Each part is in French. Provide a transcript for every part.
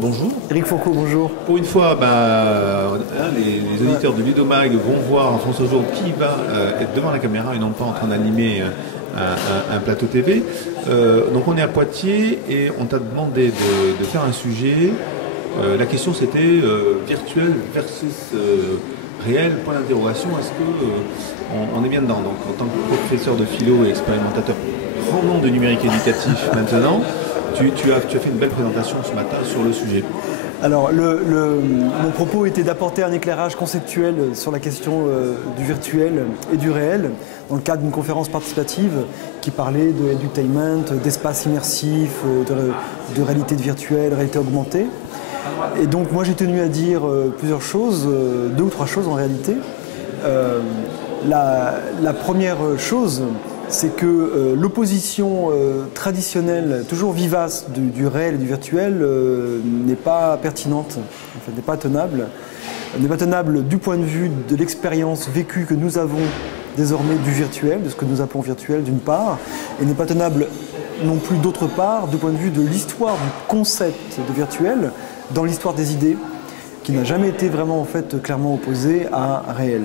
Bonjour. Éric Fourcault, bonjour. Pour une fois, les auditeurs de Ludomag vont voir François Jo qui va être devant la caméra et non pas en train d'animer un plateau TV. Donc on est à Poitiers et on t'a demandé de faire un sujet. La question c'était virtuel versus réel, point d'interrogation. Est-ce que on est bien dedans? Donc en tant que professeur de philo et expérimentateur grand nom de numérique éducatif maintenant, tu as fait une belle présentation ce matin sur le sujet. Alors, mon propos était d'apporter un éclairage conceptuel sur la question du virtuel et du réel, dans le cadre d'une conférence participative qui parlait de edutainment, d'espace immersif, de réalité virtuelle, réalité augmentée. Et donc, moi, j'ai tenu à dire plusieurs choses, deux ou trois choses en réalité. La première chose, c'est que l'opposition traditionnelle, toujours vivace du réel et du virtuel, n'est pas pertinente, en fait, n'est pas tenable. N'est pas tenable du point de vue de l'expérience vécue que nous avons désormais du virtuel, de ce que nous appelons virtuel d'une part, et n'est pas tenable non plus d'autre part du point de vue de l'histoire du concept de virtuel dans l'histoire des idées, qui n'a jamais été vraiment en fait clairement opposé à réel.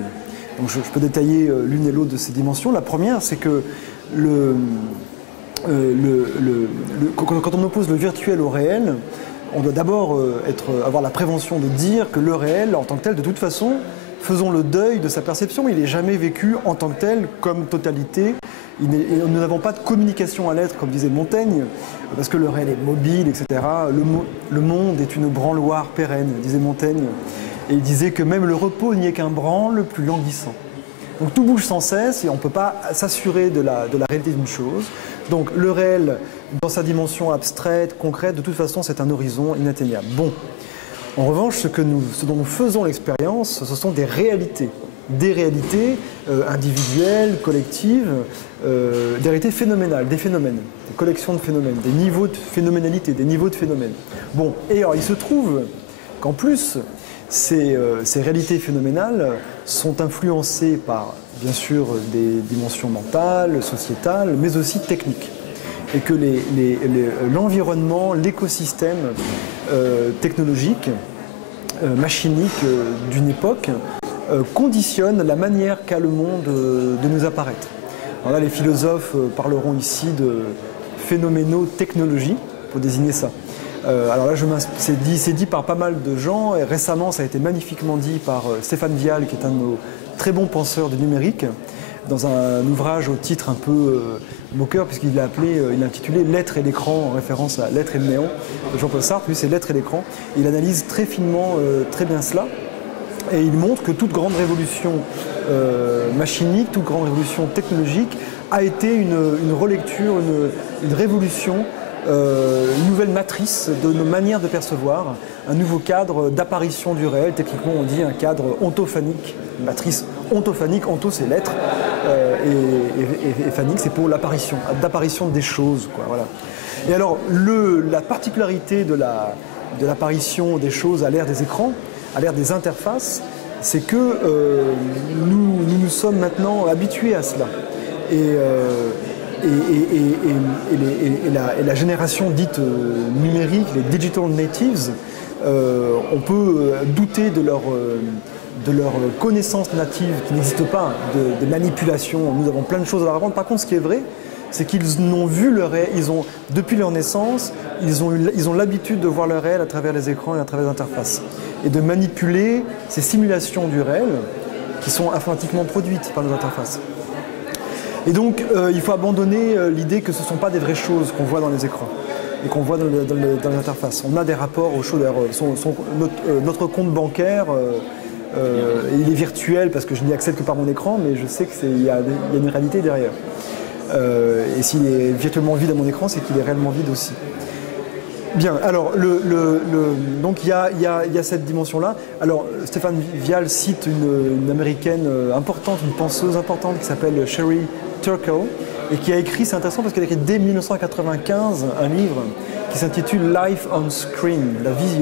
Donc je peux détailler l'une et l'autre de ces dimensions. La première, c'est que quand on oppose le virtuel au réel, on doit d'abord avoir la prévention de dire que le réel, en tant que tel, de toute façon, faisons le deuil de sa perception. Il n'est jamais vécu en tant que tel, comme totalité. Nous n'avons pas de communication à l'être, comme disait Montaigne, parce que le réel est mobile, etc. Le monde est une branloire pérenne, disait Montaigne. Et il disait que même le repos n'y est qu'un branle plus languissant. Donc tout bouge sans cesse et on ne peut pas s'assurer de la réalité d'une chose. Donc le réel, dans sa dimension abstraite, concrète, de toute façon, c'est un horizon inatteignable. Bon. En revanche, ce dont nous faisons l'expérience, ce sont des réalités. Des réalités individuelles, collectives, des réalités phénoménales, des phénomènes, des collections de phénomènes, des niveaux de phénoménalité, des niveaux de phénomènes. Bon, et alors il se trouve qu'en plus, ces réalités phénoménales sont influencées par, bien sûr, des dimensions mentales, sociétales, mais aussi techniques. Et que l'environnement, l'écosystème technologique, machinique d'une époque conditionne la manière qu'a le monde de nous apparaître. Alors là, les philosophes parleront ici de phénoménotechnologie pour désigner ça. Alors là, c'est dit par pas mal de gens, et récemment, ça a été magnifiquement dit par Stéphane Vial, qui est un de nos très bons penseurs du numérique, dans un ouvrage au titre un peu moqueur, puisqu'il l'a intitulé L'être et l'écran, en référence à L'être et le néant de Jean-Paul Sartre. Lui, c'est L'être et l'écran. Il analyse très finement, très bien cela. Et il montre que toute grande révolution machinique, toute grande révolution technologique a été une relecture, une révolution, une nouvelle matrice de nos manières de percevoir, un nouveau cadre d'apparition du réel. Techniquement, on dit un cadre ontophanique, une matrice ontophanique. Onto, c'est l'être, et phanique, c'est pour l'apparition, d'apparition des choses, quoi, voilà. Et alors, la particularité de l'apparition des choses à l'ère des écrans, à l'ère des interfaces, c'est que nous sommes maintenant habitués à cela. Et la génération dite numérique, les digital natives, on peut douter de leur connaissance native qui n'existe pas, de manipulation. Nous avons plein de choses à leur apprendre. Par contre, ce qui est vrai, c'est qu'ils n'ont vu le réel, depuis leur naissance, ils ont l'habitude de voir le réel à travers les écrans et à travers les interfaces. Et de manipuler ces simulations du réel qui sont informatiquement produites par nos interfaces. Et donc, il faut abandonner l'idée que ce ne sont pas des vraies choses qu'on voit dans les écrans et qu'on voit dans les interfaces. On a des rapports au chaud d'air. Notre compte bancaire, il est virtuel parce que je n'y accède que par mon écran, mais je sais qu'il y a une réalité derrière. Et s'il est virtuellement vide à mon écran, c'est qu'il est réellement vide aussi. Bien, alors, donc il y a cette dimension-là. Alors, Stéphane Vial cite une américaine importante, une penseuse importante qui s'appelle Sherry Turkle, et qui a écrit, c'est intéressant parce qu'elle a écrit dès 1995 un livre qui s'intitule Life on Screen, la vie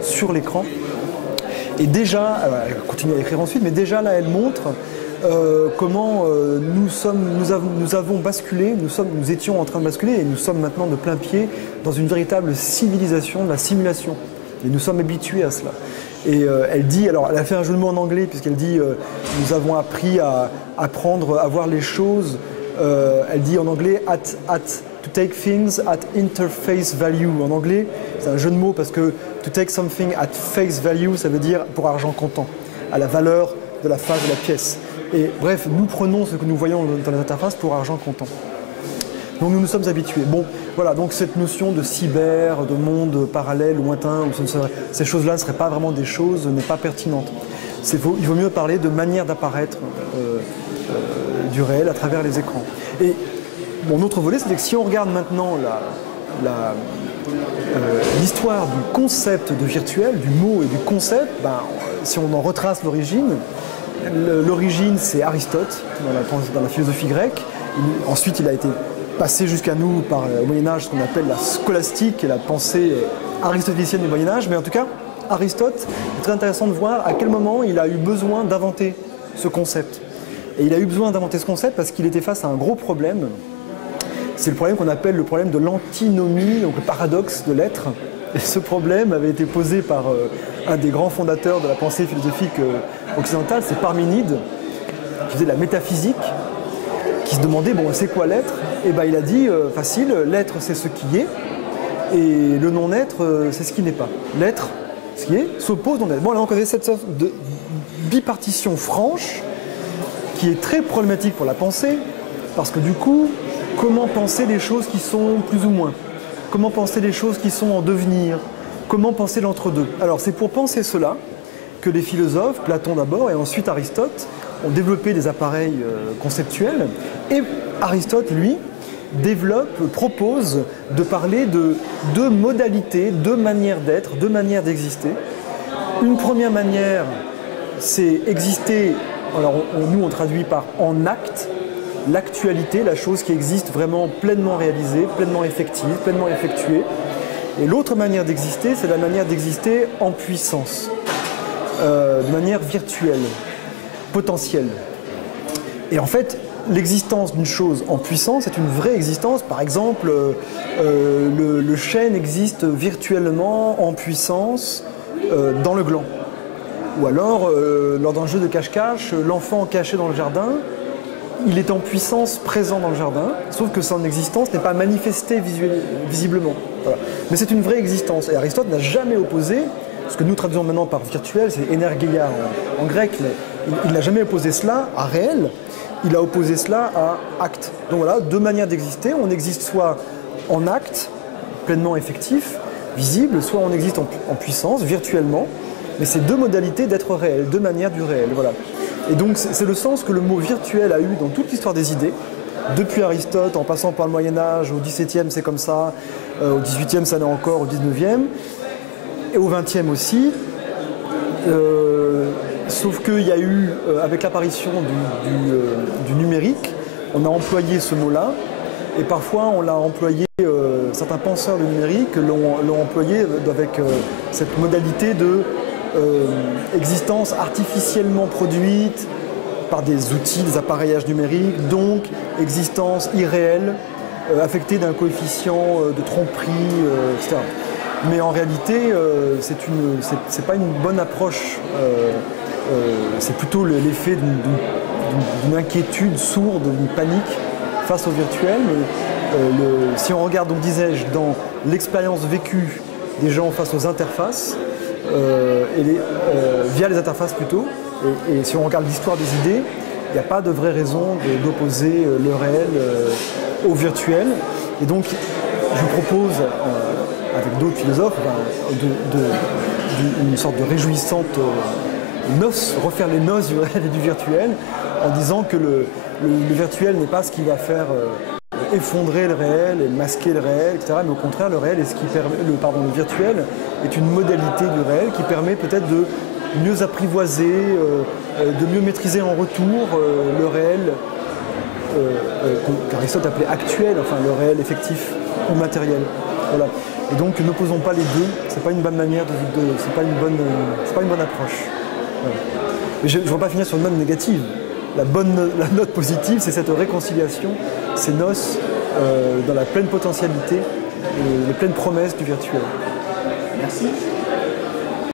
sur l'écran. Et déjà, elle continue à écrire ensuite, mais déjà là, elle montre comment nous avons basculé, nous étions en train de basculer et nous sommes maintenant de plein pied dans une véritable civilisation de la simulation Et nous sommes habitués à cela. Et elle dit, alors elle a fait un jeu de mots en anglais, puisqu'elle dit nous avons appris à apprendre à voir les choses, elle dit en anglais to take things at interface value. En anglais, c'est un jeu de mots parce que to take something at face value, ça veut dire pour argent comptant, à la valeur de la face de la pièce. Et bref, nous prenons ce que nous voyons dans les interfaces pour argent comptant. Donc nous nous sommes habitués. Bon, voilà, donc cette notion de cyber, de monde parallèle, lointain, où ces choses-là ne seraient pas vraiment des choses, n'est pas pertinente. Il vaut mieux parler de manière d'apparaître du réel à travers les écrans. Et mon autre volet, c'est que si on regarde maintenant l'histoire du concept de virtuel, du mot et du concept, si on en retrace l'origine, c'est Aristote dans la philosophie grecque. Ensuite, il a été passé jusqu'à nous par au Moyen-Âge, ce qu'on appelle la scolastique et la pensée aristotélicienne du Moyen-Âge. Mais en tout cas, Aristote, c'est très intéressant de voir à quel moment il a eu besoin d'inventer ce concept. Et il a eu besoin d'inventer ce concept parce qu'il était face à un gros problème. C'est le problème qu'on appelle le problème de l'antinomie, donc le paradoxe de l'être. Et ce problème avait été posé par un des grands fondateurs de la pensée philosophique occidentale, c'est Parménide, qui faisait de la métaphysique, qui se demandait, bon, c'est quoi l'être? Et il a dit, facile, l'être c'est ce qui est, et le non-être c'est ce qui n'est pas. L'être, ce qui est, s'oppose au non-être. Bon, là on connaît cette sorte de bipartition franche, qui est très problématique pour la pensée, parce que du coup, comment penser les choses qui sont plus ou moins? Comment penser les choses qui sont en devenir? Comment penser l'entre-deux? Alors c'est pour penser cela que les philosophes, Platon d'abord et ensuite Aristote, ont développé des appareils conceptuels. Et Aristote, lui, propose de parler de deux modalités, deux manières d'être, deux manières d'exister. Une première manière, c'est exister, alors nous on traduit par en acte, l'actualité, la chose qui existe vraiment pleinement réalisée, pleinement effective, pleinement effectuée. Et l'autre manière d'exister, c'est la manière d'exister en puissance, de manière virtuelle, potentielle. Et en fait, l'existence d'une chose en puissance est une vraie existence. Par exemple, le chêne existe virtuellement en puissance dans le gland. Ou alors, lors d'un jeu de cache-cache, l'enfant caché dans le jardin, il est en puissance présent dans le jardin, sauf que son existence n'est pas manifestée visiblement. Voilà. Mais c'est une vraie existence. Et Aristote n'a jamais opposé, ce que nous traduisons maintenant par virtuel, c'est energeia en grec, mais il n'a jamais opposé cela à réel, il a opposé cela à acte. Donc voilà, deux manières d'exister. On existe soit en acte, pleinement effectif, visible, soit on existe en puissance, virtuellement. Mais c'est deux modalités d'être réel, deux manières du réel. Voilà. Et donc c'est le sens que le mot virtuel a eu dans toute l'histoire des idées, depuis Aristote, en passant par le Moyen-Âge, au XVIIe c'est comme ça, au XVIIIe ça l'est encore, au XIXe, et au XXe aussi. Sauf qu'il y a eu, avec l'apparition du numérique, on a employé ce mot-là, et parfois on l'a employé, certains penseurs du numérique l'ont employé avec cette modalité de existence artificiellement produite par des outils, des appareillages numériques, donc existence irréelle, affectée d'un coefficient de tromperie, etc. Mais en réalité, c'est pas une bonne approche. C'est plutôt l'effet d'une inquiétude sourde, d'une panique face au virtuel. Si on regarde, donc disais-je, dans l'expérience vécue des gens face aux interfaces, via les interfaces plutôt, et si on regarde l'histoire des idées, il n'y a pas de vraie raison d'opposer le réel au virtuel. Et donc, je vous propose, avec d'autres philosophes, une sorte de réjouissante noce, refaire les noces du réel et du virtuel, en disant que le virtuel n'est pas ce qui va faire effondrer le réel et masquer le réel, etc. Mais au contraire, le réel est ce qui permet, le virtuel est une modalité du réel qui permet peut-être de mieux apprivoiser, de mieux maîtriser en retour le réel qu'Aristote appelait actuel, enfin le réel effectif ou matériel. Voilà. Et donc n'opposons pas les deux, c'est pas une bonne manière c'est pas une bonne approche. Voilà. Mais je ne veux pas finir sur une note négative. La note positive, c'est cette réconciliation, ces noces dans la pleine potentialité et les pleines promesses du virtuel. Merci. Merci.